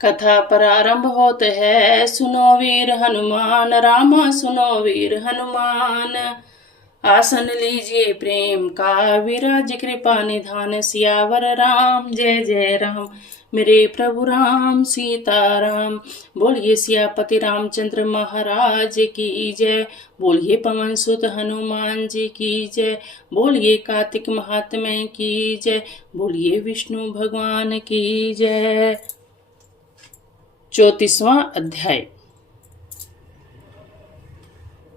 कथा प्रारंभ होते है, सुनो वीर हनुमान, रामा सुनो वीर हनुमान। आसन लीजिए प्रेम का, विराज कृपा निधान, सियावर राम जय जय राम। मेरे प्रभु राम सीताराम। बोलिए सियापति रामचंद्र महाराज की जय। बोलिए पवन सुत हनुमान जी की जय। बोलिए कार्तिक महात्म्य की जय। बोलिए विष्णु भगवान की जय। 34वां अध्याय।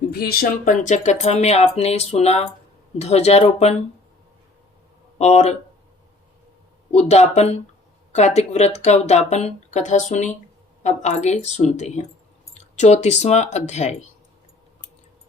भीष्म पंचक कथा में आपने सुना ध्वजारोपण और उद्यापन, कार्तिक व्रत का उद्यापन कथा सुनी। अब आगे सुनते हैं 34वां अध्याय।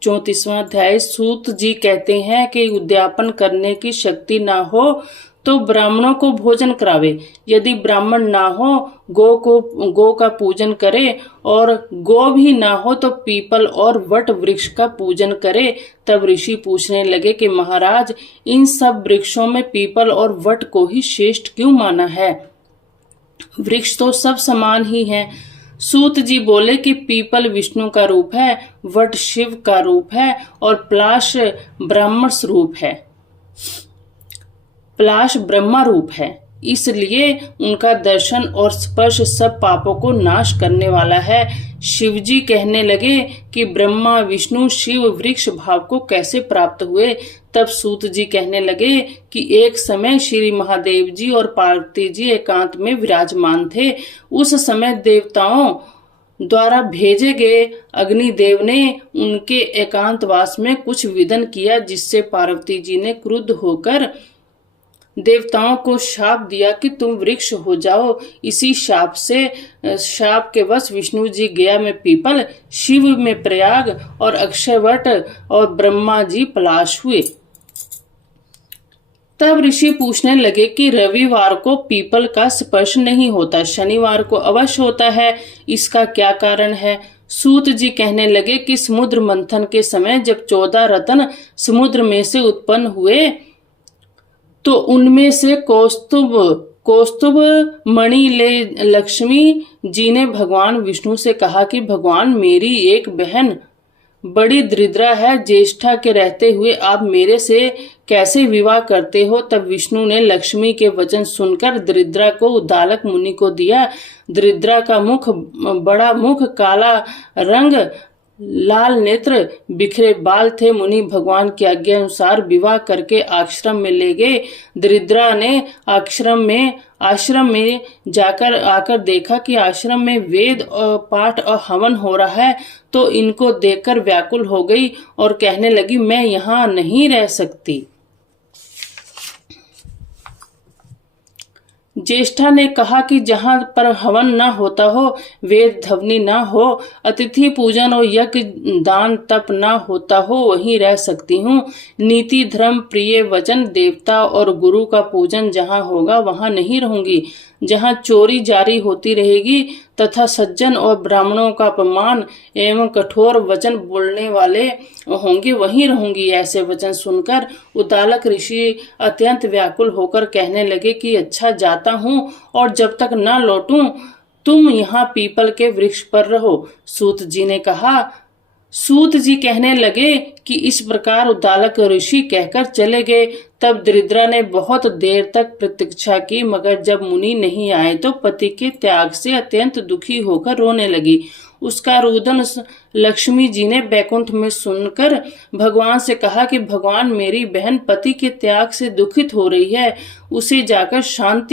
34वां अध्याय। सूत जी कहते हैं कि उद्यापन करने की शक्ति ना हो तो ब्राह्मणों को भोजन करावे, यदि ब्राह्मण ना हो गो का पूजन करे, और गो भी ना हो तो पीपल और वट वृक्ष का पूजन करे। तब ऋषि पूछने लगे कि महाराज, इन सब वृक्षों में पीपल और वट को ही श्रेष्ठ क्यों माना है? वृक्ष तो सब समान ही हैं। सूत जी बोले कि पीपल विष्णु का रूप है, वट शिव का रूप है और प्लाश ब्राह्मण स्वरूप है, प्लाश ब्रह्मा रूप है। इसलिए उनका दर्शन और स्पर्श सब पापों को नाश करने वाला है। शिवजी कहने लगे कि ब्रह्मा विष्णु शिव वृक्ष भाव को कैसे प्राप्त हुए? तब सूत जी कहने लगे कि एक समय श्री महादेव जी और पार्वती जी एकांत में विराजमान थे। उस समय देवताओं द्वारा भेजे गए अग्निदेव ने उनके एकांतवास में कुछ विधन किया, जिससे पार्वती जी ने क्रुद्ध होकर देवताओं को शाप दिया कि तुम वृक्ष हो जाओ। इसी शाप के वश विष्णु जी गया में पीपल, शिव में प्रयाग और अक्षयवट और ब्रह्मा जी पलाश हुए। तब ऋषि पूछने लगे कि रविवार को पीपल का स्पर्श नहीं होता, शनिवार को अवश्य होता है, इसका क्या कारण है? सूत जी कहने लगे कि समुद्र मंथन के समय जब 14 रत्न समुद्र में से उत्पन्न हुए तो उनमें से कौस्तुभ मणि ले लक्ष्मी जी ने भगवान विष्णु से कहा कि भगवान, मेरी एक बहन बड़ी दरिद्रा है, ज्येष्ठा के रहते हुए आप मेरे से कैसे विवाह करते हो? तब विष्णु ने लक्ष्मी के वचन सुनकर दरिद्रा को उद्दालक मुनि को दिया। दरिद्रा का बड़ा मुख, काला रंग, लाल नेत्र, बिखरे बाल थे। मुनि भगवान की आज्ञा अनुसार विवाह करके आश्रम में ले गए। दरिद्रा ने आश्रम में आकर देखा कि आश्रम में वेद और पाठ और हवन हो रहा है, तो इनको देखकर व्याकुल हो गई और कहने लगी, मैं यहाँ नहीं रह सकती। ज्येष्ठा ने कहा कि जहाँ पर हवन न होता हो, वेद ध्वनि न हो, अतिथि पूजन और यज्ञ दान तप न होता हो, वहीं रह सकती हूँ। नीति धर्म प्रिय वचन देवता और गुरु का पूजन जहाँ होगा वहाँ नहीं रहूंगी। जहाँ चोरी जारी होती रहेगी तथा सज्जन और ब्राह्मणों का अपमान एवं कठोर वचन बोलने वाले होंगे, वहीं रहूंगी। ऐसे वचन सुनकर उद्दालक ऋषि अत्यंत व्याकुल होकर कहने लगे कि अच्छा, जाता हूँ, और जब तक न लौटूं तुम यहाँ पीपल के वृक्ष पर रहो। सूत जी कहने लगे कि इस प्रकार उद्दालक ऋषि कहकर चले गए। तब दरिद्रा ने बहुत देर तक प्रतीक्षा की, मगर जब मुनि नहीं आए तो पति के त्याग से अत्यंत दुखी होकर रोने लगी। उसका रुदन लक्ष्मी जी ने बैकुंठ में सुनकर भगवान से कहा कि भगवान, मेरी बहन पति के त्याग से दुखित हो रही है, उसे जाकर शांत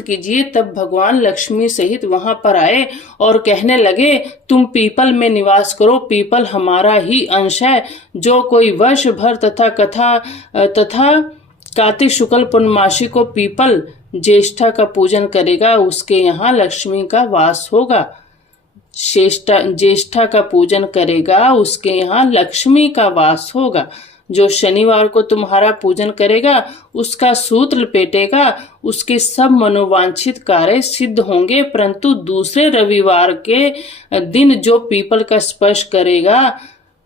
कीजिए। तब भगवान लक्ष्मी सहित वहां पर आए और कहने लगे, तुम पीपल में निवास करो, पीपल हमारा ही अंश है। जो कोई वर्ष भर तथा कार्तिक शुक्ल पूर्णमासी को पीपल ज्येष्ठा का पूजन करेगा, उसके यहाँ लक्ष्मी का वास होगा। ज्येष्ठा का पूजन करेगा, उसके यहाँ लक्ष्मी का वास होगा। जो शनिवार को तुम्हारा पूजन करेगा, उसका सूत्र लपेटेगा, उसके सब मनोवांछित कार्य सिद्ध होंगे। परंतु दूसरे रविवार के दिन जो पीपल का स्पर्श करेगा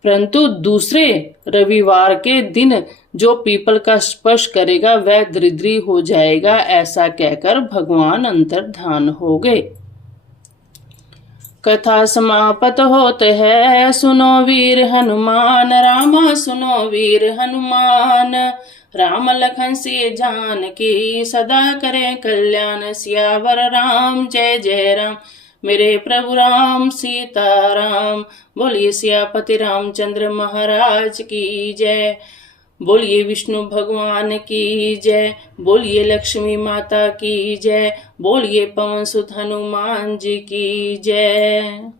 परंतु दूसरे रविवार के दिन जो पीपल का स्पर्श करेगा वह दरिद्री हो जाएगा, ऐसा कहकर भगवान अंतर्धान हो गए। कथा समाप्त होते है, सुनो वीर हनुमान, रामा सुनो वीर हनुमान। राम लखन से जानकी, सदा करे कल्याण, सियावर राम जय जय राम। मेरे प्रभु राम सीताराम, बोलिए सियापति रामचंद्र महाराज की जय। बोलिए विष्णु भगवान की जय, बोलिए लक्ष्मी माता की जय, बोलिए पवन सुत हनुमान जी की जय।